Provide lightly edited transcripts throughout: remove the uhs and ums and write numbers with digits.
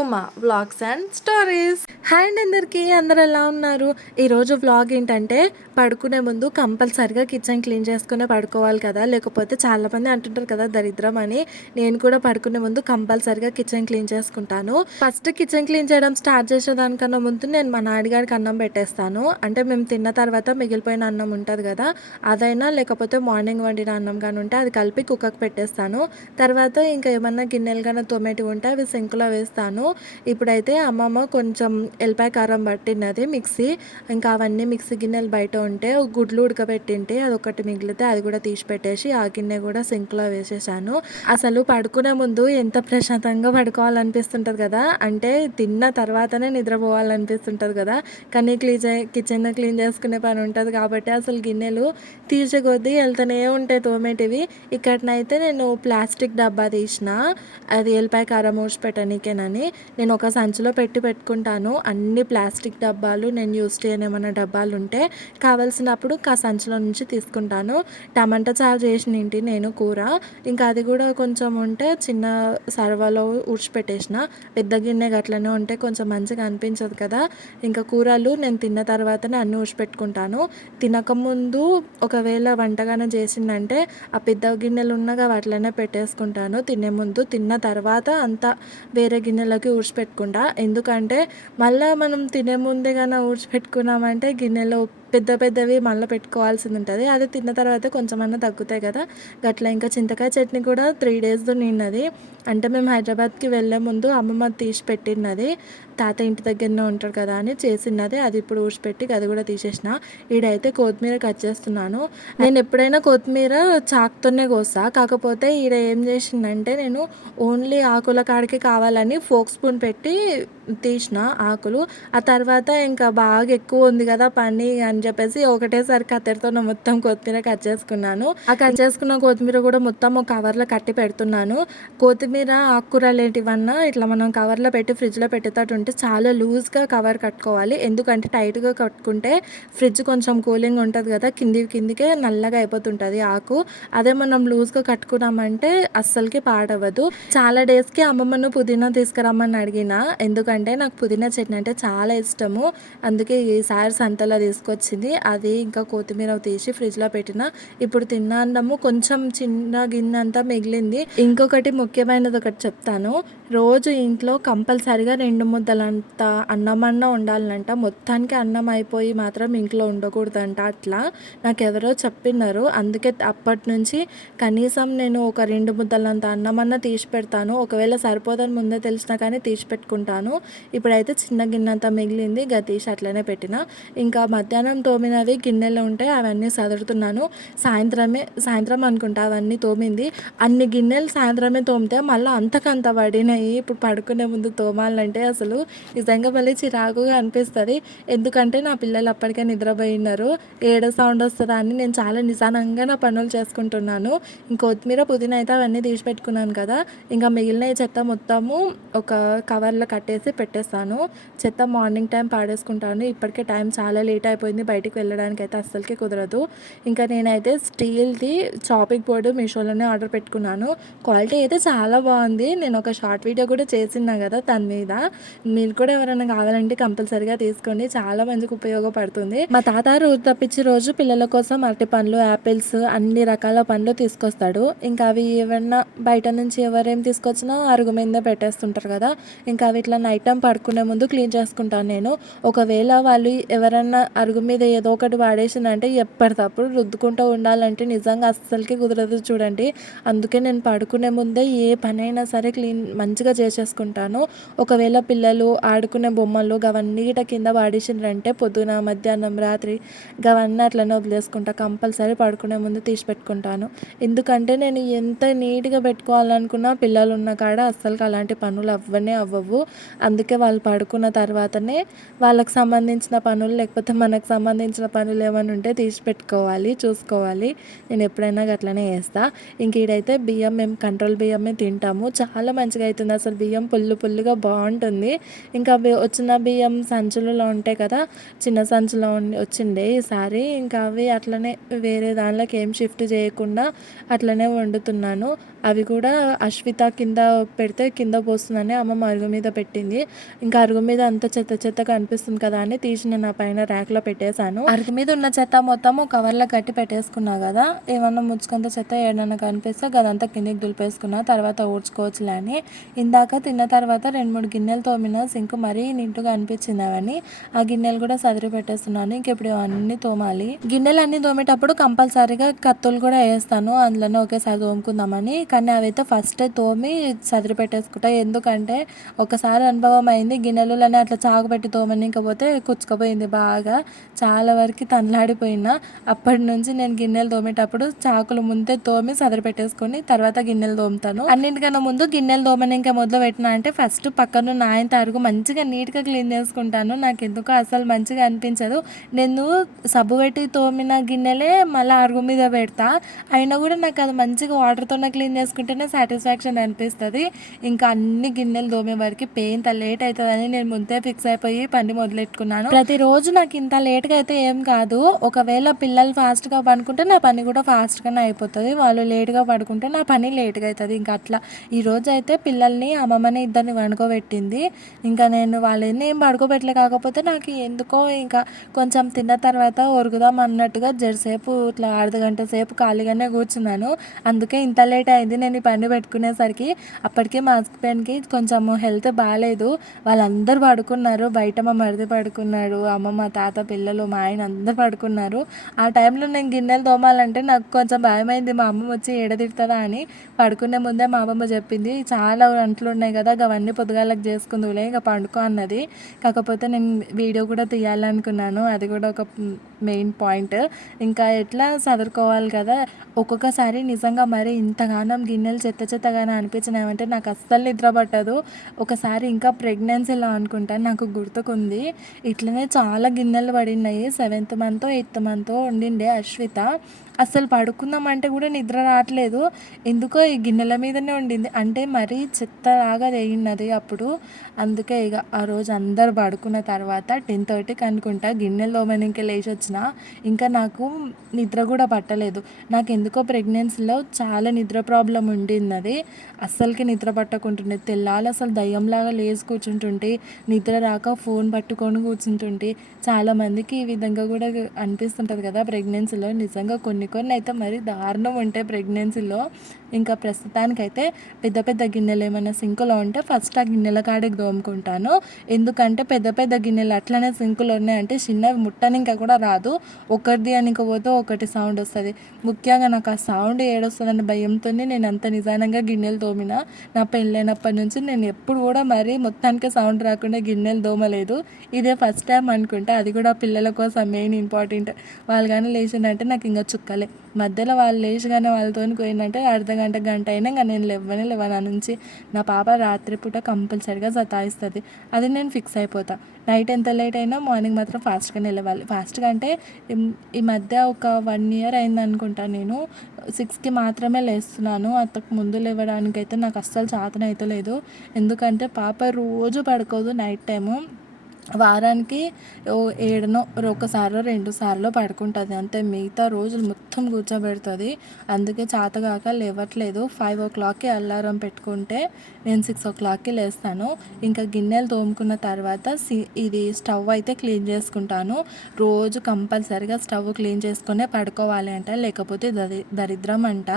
Uma vlogs and stories. Hi అండి అందరికీ, అందరు ఎలా ఉన్నారు? ఈరోజు వ్లాగ్ ఏంటంటే, పడుకునే ముందు కంపల్సరిగా కిచెన్ క్లీన్ చేసుకునే పడుకోవాలి కదా, లేకపోతే చాలామంది అంటుంటారు కదా దరిద్రం అని. నేను కూడా పడుకునే ముందు కంపల్సరిగా కిచెన్ క్లీన్ చేసుకుంటాను. ఫస్ట్ కిచెన్ క్లీన్ చేయడం స్టార్ట్ చేసేదానికన్నా ముందు నేను మా నాన్నగారికి అన్నం పెట్టేస్తాను. అంటే మేము తిన్న తర్వాత మిగిలిపోయిన అన్నం ఉంటుంది కదా, అదైనా లేకపోతే మార్నింగ్ వండిన అన్నం కానీ ఉంటే అది కలిపి కుక్కకు పెట్టేస్తాను. తర్వాత ఇంకా ఏమన్నా గిన్నెలు కానీ తోమేటివి ఉంటే అవి సింక్లో వేస్తాను. ఇప్పుడైతే అమ్మమ్మ కొంచెం ఎల్లిపాయ కారం పట్టినది మిక్సీ, ఇంకా అవన్నీ మిక్సీ గిన్నెలు బయట ఉంటే గుడ్లు ఉడకబెట్టింటే అదొకటి మిగిలితే అది కూడా తీసి పెట్టేసి ఆ గిన్నె కూడా సింక్లో వేసేసాను. అసలు పడుకునే ముందు ఎంత ప్రశాంతంగా పడుకోవాలనిపిస్తుంటుంది కదా, అంటే తిన్న తర్వాతనే నిద్రపోవాలనిపిస్తుంటుంది కదా, కానీ కిచెన్ క్లీన్ చేసుకునే పని ఉంటుంది కాబట్టి అసలు గిన్నెలు తీసే కొద్దీ వెళ్తూనే ఉంటాయి తోమేటివి. ఇక్కడనైతే నేను ప్లాస్టిక్ డబ్బా తీసిన, అది ఎల్లిపాయ కారం ఊసి పెట్టనీకేనని. నేను ఒక సంచిలో పెట్టుకుంటాను అన్ని ప్లాస్టిక్ డబ్బాలు, నేను యూస్ చేయని ఏమైనా డబ్బాలు ఉంటే కావాల్సినప్పుడు ఆ సంచిలో నుంచి తీసుకుంటాను. టమాటా చారు చేసినింటి నేను కూర, ఇంకా అది కూడా కొంచెం ఉంటే చిన్న సర్వలో ఊడ్చిపెట్టేసిన. పెద్ద గిన్నె గట్లనే ఉంటే కొంచెం మంచిగా అనిపించదు కదా. ఇంకా కూరలు నేను తిన్న తర్వాతనే అన్నీ ఊడ్చిపెట్టుకుంటాను. తినకముందు ఒకవేళ వంటగానే చేసిందంటే ఆ పెద్ద గిన్నెలు ఉన్నగా వాటిలోనే పెట్టేసుకుంటాను తినే ముందు. తిన్న తర్వాత అంతా వేరే గిన్నెలకి ఊడ్చిపెట్టుకుంటా, ఎందుకంటే మళ్ళీ మనం తినే ముందే కానీ ఊడ్చిపెట్టుకున్నామంటే గిన్నెలో పెద్ద పెద్దవి మళ్ళీ పెట్టుకోవాల్సింది ఉంటుంది. అది తిన్న తర్వాత కొంచెమన్నా తగ్గుతాయి కదా. గట్లా ఇంకా చింతకాయ చట్నీ కూడా 3 days నిన్నది, అంటే మేము హైదరాబాద్కి వెళ్ళే ముందు అమ్మమ్మ తీసి పెట్టినది, తాత ఇంటి దగ్గరనే ఉంటాడు కదా అని చేసినది. అది ఇప్పుడు ఊడ్చిపెట్టి అది కూడా తీసేసిన. ఈడైతే కొత్తిమీర కట్ చేస్తున్నాను. నేను ఎప్పుడైనా కొత్తిమీర చాకుతోనే కోస్తా, కాకపోతే ఈడ ఏం చేసిందంటే నేను ఓన్లీ ఆకుల కాడికి కావాలని ఫోక్ స్పూన్ పెట్టి తీసిన ఆకులు. ఆ తర్వాత ఇంకా బాగా ఎక్కువ ఉంది కదా పని అని చెప్పేసి ఒకటేసారి కత్తెరతో మొత్తం కొత్తిమీర కట్ చేసుకున్నాను. ఆ కట్ చేసుకున్న కొత్తిమీర కూడా మొత్తం ఒక కవర్లో కట్టి పెడుతున్నాను. కొత్తిమీర ఆకుకూరలు ఏంటివన్నా ఇట్లా మనం కవర్లో పెట్టి ఫ్రిడ్జ్లో పెట్టేటట్టు ఉంటే చాలా లూజ్గా కవర్ కట్టుకోవాలి, ఎందుకంటే టైట్గా కట్టుకుంటే ఫ్రిడ్జ్ కొంచెం కూలింగ్ ఉంటుంది కదా, కిందికే నల్లగా అయిపోతుంటుంది ఆకు. అదే మనం లూజ్గా కట్టుకున్నామంటే అస్సలకి పాడవదు. చాలా డేస్కి అమ్మమ్మను పుదీనా తీసుకురమ్మని అడిగిన, ఎందుకంటే నాకు పుదీనా చట్నీ అంటే చాలా ఇష్టము. అందుకే ఈసారి సంతలో తీసుకొచ్చింది. అది ఇంకా కొత్తిమీర తీసి ఫ్రిడ్జ్లో పెట్టిన. ఇప్పుడు తిన్న అన్నము కొంచెం చిన్న గిన్నె అంతా మిగిలింది. ఇంకొకటి ముఖ్యమైనది ఒకటి చెప్తాను, రోజు ఇంట్లో కంపల్సరిగా 2 ముద్దలంత అన్నమన్నా ఉండాలంట. మొత్తానికి అన్నం అయిపోయి మాత్రం ఇంట్లో ఉండకూడదంట. అట్లా నాకు ఎవరో చెప్పినారు, అందుకే అప్పటి నుంచి కనీసం నేను ఒక 2 ముద్దలంత అన్నమన్నా తీసి పెడతాను. ఒకవేళ సరిపోదని ముందే తెలిసినా కానీ తీసి పెట్టుకుంటాను. ఇప్పుడైతే చిన్న గిన్నె అంతా మిగిలింది, తీసి అట్లనే పెట్టిన. ఇంకా మధ్యాహ్నం తోమినవి గిన్నెలు ఉంటాయి, అవన్నీ సదురుతున్నాను. సాయంత్రం అనుకుంటా అవన్నీ తోమింది. అన్ని గిన్నెలు సాయంత్రమే తోమితే మళ్ళీ అంతకంత పడినాయి. ఇప్పుడు పడుకునే ముందు తోమాలంటే అసలు నిజంగా మళ్ళీ చిరాకుగా అనిపిస్తుంది, ఎందుకంటే నా పిల్లలు అప్పటికే నిద్రపోయినారు. ఏడో సౌండ్ వస్తుందా అని నేను చాలా నిదానంగా నా పనులు చేసుకుంటున్నాను. కొత్తిమీర పుదీనా అయితే అవన్నీ తీసి పెట్టుకున్నాను కదా, ఇంకా మిగిలిన చెత్త మొత్తము ఒక కవర్లో కట్టేసి పెట్టేస్తాను. చెత్త మార్నింగ్ టైం పాడేసుకుంటాను. ఇప్పటికే టైం చాలా లేట్ అయిపోయింది, బయటికి వెళ్ళడానికి అయితే అస్సలకి కుదరదు. ఇంకా నేనైతే స్టీల్ది చాపింగ్ బోర్డు మీషోలోనే ఆర్డర్ పెట్టుకున్నాను. క్వాలిటీ అయితే చాలా బాగుంది. నేను ఒక షార్ట్ వీడియో కూడా చేసినా కదా దాని మీద, మీరు కూడా ఎవరైనా కావాలంటే కంపల్సరీగా తీసుకోండి, చాలా మంచిగా ఉపయోగపడుతుంది. మా తాత రోజు తప్పించి రోజు పిల్లల కోసం అరటి పండ్లు, యాపిల్స్, అన్ని రకాల పండ్లు తీసుకొస్తాడు. ఇంకా అవి ఏమన్నా బయట నుంచి ఎవరేం తీసుకొచ్చినా అరుగు మీద పెట్టేస్తుంటారు కదా, ఇంకా అవి ఇట్లా నైట్ టైం పడుకునే ముందు క్లీన్ చేసుకుంటాను నేను. ఒకవేళ వాళ్ళు ఎవరన్నా అరుగు మీద ఏదో ఒకటి వాడేసిందంటే ఎప్పటికప్పుడు రుద్దుకుంటూ ఉండాలంటే నిజంగా అస్సలకి కుదరదు చూడండి. అందుకే నేను పడుకునే ముందే ఏ పనైనా సరే మంచిగా చేసేసుకుంటాను. ఒకవేళ పిల్లలు ఆడుకునే బొమ్మలు అవన్నీ కింద వాడేసిండ్రంటే పొద్దున, మధ్యాహ్నం, రాత్రి అవన్నీ అట్లనే వదిలేసుకుంటా. కంపల్సరీ పడుకునే ముందు తీసి పెట్టుకుంటాను, ఎందుకంటే నేను ఎంత నీట్గా పెట్టుకోవాలనుకున్నా పిల్లలు ఉన్న కాడ అస్సలు అలాంటి పనులు అవ్వవు. అందుకే వాళ్ళు పడుకున్న తర్వాతనే వాళ్ళకి సంబంధించిన పనులు లేకపోతే మనకు సంబంధించిన పనులు ఏమైనా ఉంటే తీసి పెట్టుకోవాలి, చూసుకోవాలి. నేను ఎప్పుడైనా అట్లనే చేస్తా. ఇంక ఈడైతే బియ్యం మేము కంట్రోల్ బియ్యమే తింటాము. చాలా మంచిగా అవుతుంది అసలు, బియ్యం పుల్లుగా బాగుంటుంది. ఇంకా అవి వచ్చిన బియ్యం సంచులలో ఉంటాయి కదా, చిన్న సంచులో వచ్చిండే ఈసారి. ఇంకా అవి అట్లనే వేరే దానిలోకి ఏం షిఫ్ట్ చేయకుండా అట్లనే వండుతున్నాను. అవి కూడా అశ్విత కింద పెడితే కింద పోస్తుందని అమ్మమ్మ అరుగు మీద పెట్టింది. ఇంకా అరుగు మీద అంత చెత్తగా అనిపిస్తుంది కదా అని తీసి నేను ఆ పైన ర్యాక్లో పెట్టేశాను. అరుగు మీద ఉన్న చెత్త మొత్తము కవర్లో కట్టి పెట్టేసుకున్నా కదా, ఏమన్నా ముచ్చుకంత చెత్త ఏడన్నా కనిపిస్తే అదంతా కిందికి దులిపేసుకున్నా, తర్వాత ఊడ్చుకోవచ్చులే అని. ఇందాక తిన్న తర్వాత 2-3 గిన్నెలు తోమిన, సింక్ మరీ నీట్గా అనిపించింది అవని. ఆ గిన్నెలు కూడా సదిరి పెట్టేస్తున్నాను. ఇంకెప్పుడు అన్నీ తోమాలి. గిన్నెలు అన్నీ తోమేటప్పుడు కంపల్సరీగా కత్తులు కూడా వేస్తాను, అందులోనే ఒకేసారి తోముకుందామని. కానీ అవైతే ఫస్టే తోమి సదిరి పెట్టేసుకుంటా. ఎందుకంటే ఒకసారి అనుభవం అయింది, గిన్నెలలోనే అట్లా చాకు పెట్టి తోమనికపోతే కుచ్చుకపోయింది బాగా, చాలా వరకు తనలాడిపోయినా. అప్పటి నుంచి నేను గిన్నెలు తోమేటప్పుడు చాకులు ముందే తోమి సదిరి పెట్టేసుకొని తర్వాత గిన్నెలు తోముతాను. అన్నింటికన్నా ముందు గిన్నెలు తోమని ఇంకా మొదలు పెట్టినా అంటే ఫస్ట్ పక్కన ఆయన తరుగు మంచిగా నీట్గా క్లీన్ చేసుకుంటాను. నాకు ఎందుకో అసలు మంచిగా అనిపించదు. నేను సబ్బు పెట్టి తోమిన గిన్నెలే మళ్ళీ అరుగు మీద పెడతా, అయినా కూడా నాకు అది మంచిగా వాటర్తోనే క్లీన్ చేసుకుంటేనే సాటిస్ఫాక్షన్ అనిపిస్తుంది. ఇంకా అన్ని గిన్నెలు తోమే వరకు పెయింత లేట్ అవుతుందని నేను ముందే ఫిక్స్ అయిపోయి పని మొదలెట్టుకున్నాను. ప్రతిరోజు నాకు ఇంత లేట్గా అయితే ఏం కాదు. ఒకవేళ పిల్లలు ఫాస్ట్గా పడుకుంటే నా పని కూడా ఫాస్ట్గానే అయిపోతుంది, వాళ్ళు లేట్గా పడుకుంటే నా పని లేట్గా అవుతుంది. ఇంకా అట్లా ఈరోజు అయితే పిల్లల్ని అమ్మమ్మని ఇద్దరిని వండుకోబెట్టింది. ఇంకా నేను వాళ్ళని ఏం పడుకోబెట్టలే, కాకపోతే నాకు ఎందుకో ఇంకా కొంచెం తిన్న తర్వాత ఒరుగుదాం అన్నట్టుగా జరసేపు ఇట్లా అర్ధగంట సేపు ఖాళీగానే కూర్చున్నాను. అందుకే ఇంత లేట్ అయింది నేను ఈ పని పెట్టుకునేసరికి. అప్పటికే మా హస్బెండ్కి కొంచెం హెల్త్ బాగాలేదు, వాళ్ళందరూ పడుకున్నారు. బయట మా మరిది పడుకున్నాడు, అమ్మమ్మ తాత పిల్లలు మా ఆయన అందరూ పడుకున్నారు. ఆ టైంలో నేను గిన్నెలు తోమాలంటే నాకు కొంచెం భయమైంది, మా అమ్మ వచ్చి ఏడదిడుతుందా అని. పడుకునే ముందే మా అమ్మమ్మ చెప్పింది, చాలా అంట్లు ఉన్నాయి కదా అవన్నీ పొద్దుగాలకు చేసుకుందులే ఇంకా పండుకో అన్నది. కాకపోతే నేను వీడియో కూడా తీయాలనుకున్నాను, అది కూడా ఒక మెయిన్ పాయింట్. ఇంకా ఎట్లా చదువుకోవాలి కదా, ఒక్కొక్కసారి నిజంగా మరి ఇంతగానం గిన్నెలు చెత్తగానే అనిపించినాయంటే నాకు అస్సలు నిద్ర పట్టదు. ఒకసారి ఇంకా ప్రెగ్నెన్సీలో అనుకుంటా నాకు గుర్తుకుంది, ఇట్లనే చాలా గిన్నెలు పడినాయి. 7th month 8th month ఉండిండే Ashwitha. అసలు పడుకుందామంటే కూడా నిద్ర రావట్లేదు, ఎందుకో ఈ గిన్నెల మీదనే ఉండింది. అంటే మరీ చెత్తలాగా చేయినది అప్పుడు. అందుకే ఇక ఆ రోజు అందరు పడుకున్న తర్వాత 10:30కి అనుకుంటా గిన్నెలు తోమనికి లేచి వచ్చిన. ఇంకా నాకు నిద్ర కూడా పట్టలేదు. నాకు ఎందుకో ప్రెగ్నెన్సీలో చాలా నిద్ర ప్రాబ్లం ఉండిన్నది, అస్సలకి నిద్ర పట్టకుంటుండే. తెల్లాలి అసలు దయ్యంలాగా లేచి కూర్చుంటుంటే, నిద్ర రాక ఫోన్ పట్టుకొని కూర్చుంటుంటే. చాలామందికి ఈ విధంగా కూడా అనిపిస్తుంటుంది కదా ప్రెగ్నెన్సీలో. నిజంగా కొన్ని అయితే మరి దారుణం ఉంటాయి ప్రెగ్నెన్సీలో. ఇంకా ప్రస్తుతానికైతే పెద్ద గిన్నెలు ఏమైనా సింకులో ఉంటే ఫస్ట్ ఆ గిన్నెల కాడికి తోముకుంటాను. ఎందుకంటే పెద్ద గిన్నెలు అట్లనే సింకులో ఉన్నాయంటే చిన్నవి ముట్టనిక కూడా రాదు, ఒకటిది అనికపోతే ఒకటి సౌండ్ వస్తుంది. ముఖ్యంగా నాకు ఆ సౌండ్ ఏడొస్తుందని భయంతో నేను అంత నిదానంగా గిన్నెలు తోమిన. నా పెళ్ళైనప్పటి నుంచి నేను ఎప్పుడు కూడా మరి మొత్తానికి సౌండ్ రాకుండా గిన్నెలు తోమలేదు. ఇదే ఫస్ట్ టైం అనుకుంటా, అది కూడా పిల్లల కోసం మెయిన్ ఇంపార్టెంట్. వాళ్ళు కానీ లేచిందంటే నాకు ఇంకా చుక్కలే. మధ్యలో వాళ్ళు లేచి కానీ వాళ్ళతో పోయిందంటే గంట అయినా ఇంకా నేను లేవనా నుంచి. నా పాప రాత్రిపూట కంపల్సరిగా సతాయిస్తుంది, అది నేను ఫిక్స్ అయిపోతా. నైట్ ఎంత లేట్ అయినా మార్నింగ్ మాత్రం ఫాస్ట్గానే లేవాలి. ఫాస్ట్గా అంటే ఈ మధ్య ఒక 1 year అయింది అనుకుంటా, నేను 6కి మాత్రమే లేస్తున్నాను. అంతకు ముందు లేవడానికైతే నాకు అస్సలు చేతన అయితే లేదు. ఎందుకంటే పాప రోజు పడుకోదు నైట్ టైము. వారానికి 7నో ఒకసారో 2 సార్లు పడుకుంటుంది అంతే, మిగతా రోజులు మొత్తం కూర్చోబెడుతుంది. అందుకే చేతగాక లేవట్లేదు. 5 o'clockకి అలారం పెట్టుకుంటే నేను 6 o'clockకి లేస్తాను. ఇంకా గిన్నెలు తోముకున్న తర్వాత ఇది స్టవ్ అయితే క్లీన్ చేసుకుంటాను. రోజు కంపల్సరిగా స్టవ్ క్లీన్ చేసుకునే పడుకోవాలి అంట, లేకపోతే దరిద్రం అంట.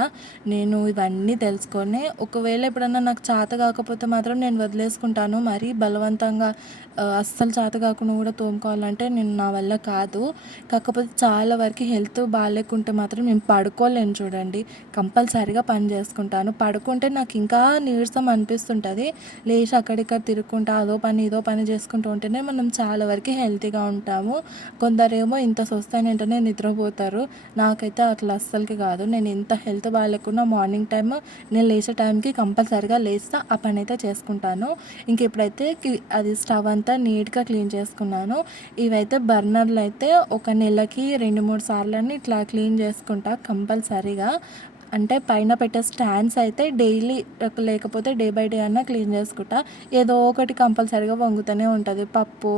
నేను ఇవన్నీ తెలుసుకొని ఒకవేళ ఎప్పుడన్నా నాకు చేత కాకపోతే మాత్రం నేను వదిలేసుకుంటాను. మరి బలవంతంగా అస్సలు చేత కాకుండా కూడా తోముకోవాలంటే నా వల్ల కాదు. కాకపోతే చాలా వరకు హెల్త్ బాగాలేకుంటే మాత్రం నేను పడుకోలేను చూడండి. కంపల్సరీగా పని చేసుకుంటాను. పడుకుంటే నాకు ఇంకా నీరసం అనిపిస్తుంటుంది. లేచి అక్కడిక్కడ తిరుక్కుంటా అదో పని ఇదో పని చేసుకుంటూ ఉంటేనే మనం చాలా వరకు హెల్తీగా ఉంటాము. కొందరేమో ఇంత స్వస్థైన వెంటనే నిద్రపోతారు. నాకైతే అట్లా అస్సలకి కాదు. నేను ఎంత హెల్త్ బాగాలేకున్నా మార్నింగ్ టైమ్ నేను లేచే టైంకి కంపల్సరీగా లేస్తా ఆ పని అయితే చేసుకుంటాను. ఇంక ఇప్పుడైతే అది స్టవ్ అంతా నీట్గా క్లీన్ చేసుకున్నాను. ఇవైతే బర్నర్లు అయితే ఒక నెలకి 2-3 సార్లని ఇట్లా క్లీన్ చేసుకుంటా కంపల్సరీగా. అంటే పైన పెట్టే స్టాండ్స్ అయితే డైలీ లేకపోతే డే బై డే అన్నా క్లీన్ చేసుకుంటా. ఏదో ఒకటి కంపల్సరీగా పొంగుతూనే ఉంటుంది. పప్పు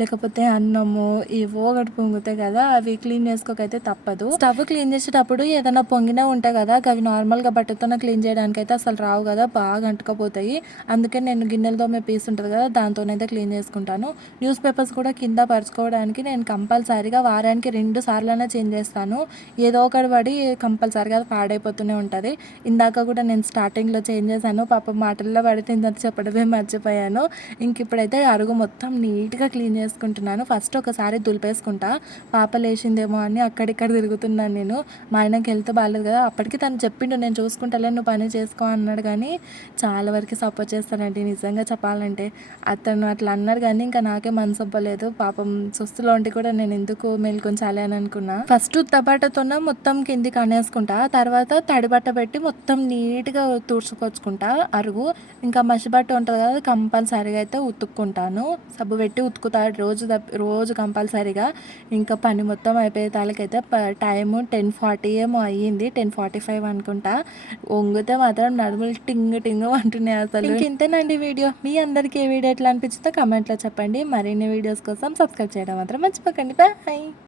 లేకపోతే అన్నము ఏవో ఒకటి పొంగుతాయి కదా, అవి క్లీన్ చేసుకోకైతే తప్పదు. స్టవ్ క్లీన్ చేసేటప్పుడు ఏదైనా పొంగినా ఉంటాయి కదా, అవి నార్మల్గా బట్టతోనే క్లీన్ చేయడానికి అయితే అసలు రావు కదా, బాగా అంటుకపోతాయి. అందుకే నేను గిన్నెలతో పీస్ ఉంటుంది కదా దాంతోనైతే క్లీన్ చేసుకుంటాను. న్యూస్ పేపర్స్ కూడా కింద పరుచుకోవడానికి నేను కంపల్సరీగా వారానికి 2 సార్లైనా చేంజ్ చేస్తాను. ఏదో ఒకటి పడి కంపల్సరీగా అది పాడైపోతూనే ఉంటుంది. ఇందాక కూడా నేను స్టార్టింగ్లో చేంజ్ చేశాను. పాప మాటల్లో పడితే ఇంత చెప్పడమే మర్చిపోయాను. ఇంక ఇప్పుడైతే అరుగు మొత్తం నీట్గా క్లీన్ చేసుకుంటున్నాను. ఫస్ట్ ఒకసారి దులిపేసుకుంటా. పాప లేచిందేమో అని అక్కడిక్కడ తిరుగుతున్నాను నేను. మా ఆయనకి హెల్త్ బాగాలేదు కదా, అప్పటికి తను చెప్పిండు నేను చూసుకుంటాలే నువ్వు పని చేసుకో అన్నాడు. కానీ చాలా వరకు సపోర్ట్ చేస్తానండి నిజంగా చెప్పాలంటే. అతను అట్లా అన్నారు కానీ ఇంకా నాకే మనసు ఒప్పలేదు. పాపం సుస్తులో ఉండి కూడా నేను ఎందుకు మేల్కొంచాలి అని అనుకున్నా. ఫస్ట్ ఉత్తబట్టతోన మొత్తం కిందికి అనేసుకుంటా. తర్వాత తడిబట్ట పెట్టి మొత్తం నీట్గా తుడుచుకొచ్చుకుంటా అరుగు. ఇంకా మసిబట్ట ఉంటుంది కదా కంపల్సరీగా అయితే ఉతుక్కుంటాను. సబ్బు పెట్టి ఉతుకుతా రోజు కంపల్సరీగా. ఇంకా పని మొత్తం అయిపోయే తాలకైతే టైము 10:40 ఏమో అయ్యింది, 10:45 అనుకుంటా. వంగితే మాత్రం నడుములు టింగ్ టింగ్ అంటున్నాయి అసలు. ఇంతేనండి వీడియో. మీ అందరికీ ఏ వీడియో ఎట్లా అనిపించిందో కమెంట్లో చెప్పండి. మరిన్ని వీడియోస్ కోసం సబ్స్క్రైబ్ చేయడం మాత్రం మర్చిపోకండి. బాయ్.